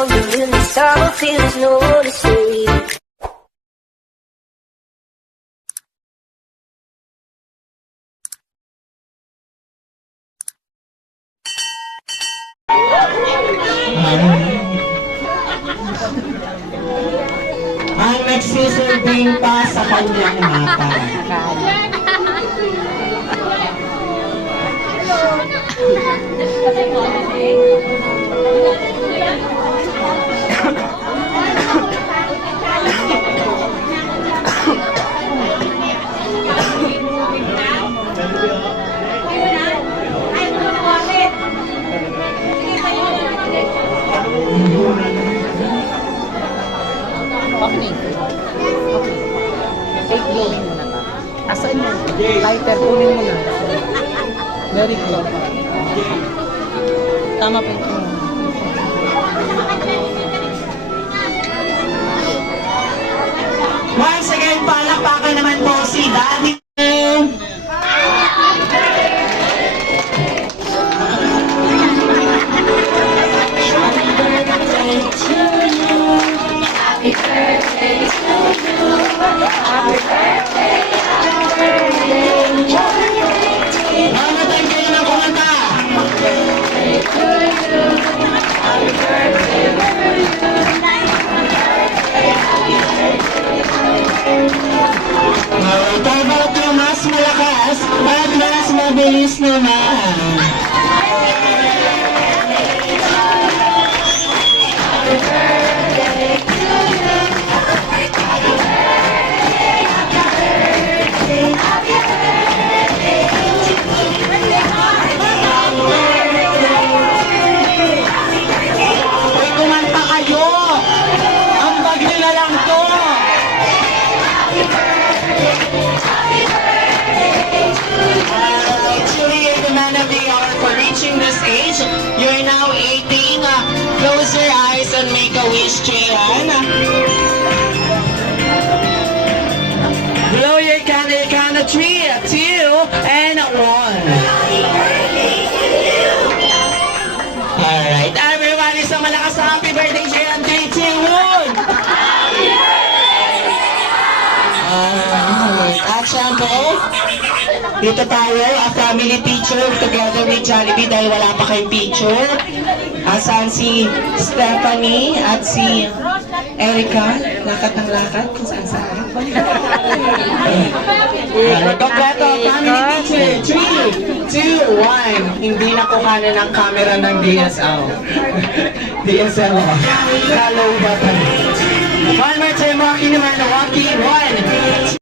know you really start what feels no to say. Ang nagsisilbing pa sa kanyang mata. Okay. Take blowing muna ka. Asan mo? Lighter, kunin mo na. Very good. Tama pa ito. Once again, palakpakan naman po si Daddy. Mamatay kayo ng kumanta. Mawag yung mas malakas at mas mabilis naman. Hoy, kumanta kayo! Ang bag nila lang to! Actually, you're the man of the hour for reaching this age. You're now 18. Close your eyes and make a wish, Jayan. Blow your candle, count of 3, 2, and 1. Alright, everybody, sa malakas na happy birthday, Jayan. 3, 2, 1. At syempre, dito tayo, a family picture together with Jollibee dahil wala pa kayong picture. Asan si Stephanie at si Erica, lakad ng lakad kung saan saan. Kompleto, family picture, 3, 2, 1. Hindi na kuhanan ng camera ng DSL. DSL, follow button. One more time, walking naman, walking, 1,